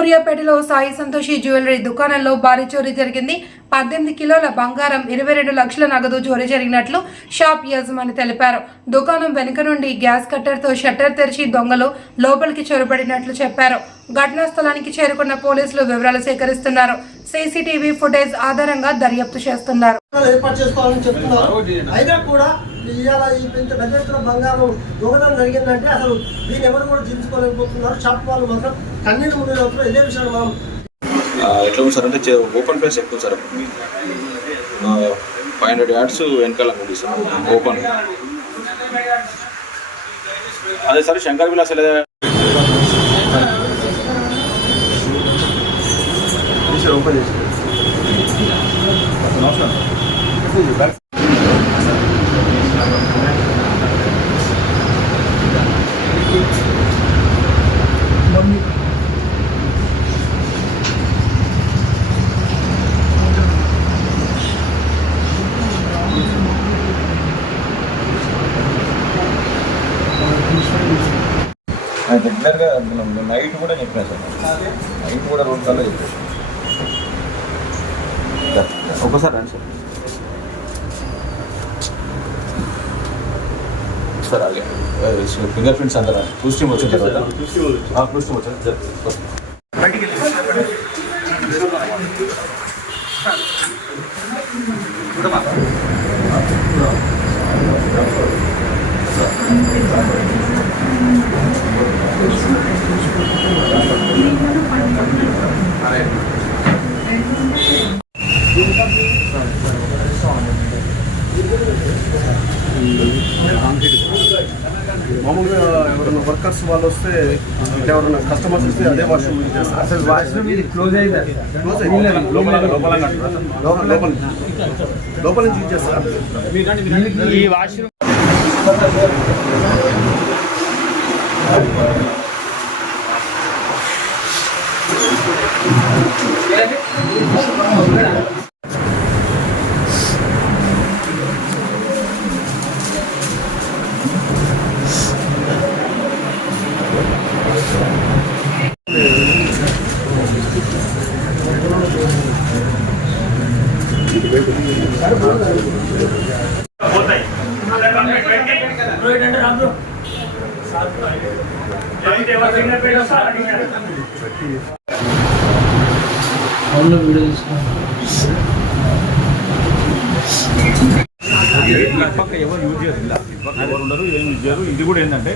సూర్యాపేటలో సాయి సంతోషి జ్యువెలరీ దుకాణంలో భారీ చోరీ జరిగింది. 18 కిలోల బంగారం, 22 లక్షల నగదు చోరీ జరిగినట్లు షాప్ యజమాని తెలిపారు. దుకాణం వెనుక నుండి గ్యాస్ కట్టర్తో షట్టర్ తెరిచి దొంగలు లోపలికి చొరబడినట్లు చెప్పారు. ఘటనా స్థలానికి చేరుకున్న పోలీసులు వివరాలు సేకరిస్తున్నారు. సీసీటీవీ ఫుటేజ్ ఆధారంగా దర్యాప్తు చేస్తున్నారు. బంగారం దొంగతనం జరిగిందంటే అసలు దీన్ని ఎవరు కూడా జీవించుకోలేకపోతున్నారు. షాప్ వాళ్ళు మాత్రం కన్నీరు మునిగినప్పుడు ఇదే విషయాన్ని మనం ఎట్లా ఉంది సార్ అంటే ఓపెన్ ప్లేస్ ఎక్కువ సార్ 500 yards వెనకాల ఉంది సార్ ఓపెన్. అదే సార్ శంకర్ విలాస్ ఓపెన్ చేసి రెగ్యులర్గా నైట్ కూడా చెప్పాను సార్. నైట్ కూడా 2 సార్లు చెప్పాను. ఒకసారి రండి సార్. అలాగే ఫింగర్ ప్రింట్స్ అంటారా? క్లూస్ టీమ్ వచ్చిన తర్వాత క్లూస్ టీమ్ వచ్చారు. మామూలుగా ఎవరైనా వర్కర్స్ వాళ్ళు వస్తే ఎవరైనా కస్టమర్స్ వస్తే అదే వాష్రూమ్ యూజ్ చేస్తారు. అసలు వాష్రూమ్ క్లోజ్ అయింది. లోపల నుంచి యూజ్ చేస్తారు. ఈ వాష్రూమ్ ఎవరు యూజ్ చేయరు, ఎవరు ఉండరు, ఏం యూజ్ చేయరు. ఇది కూడా ఏంటంటే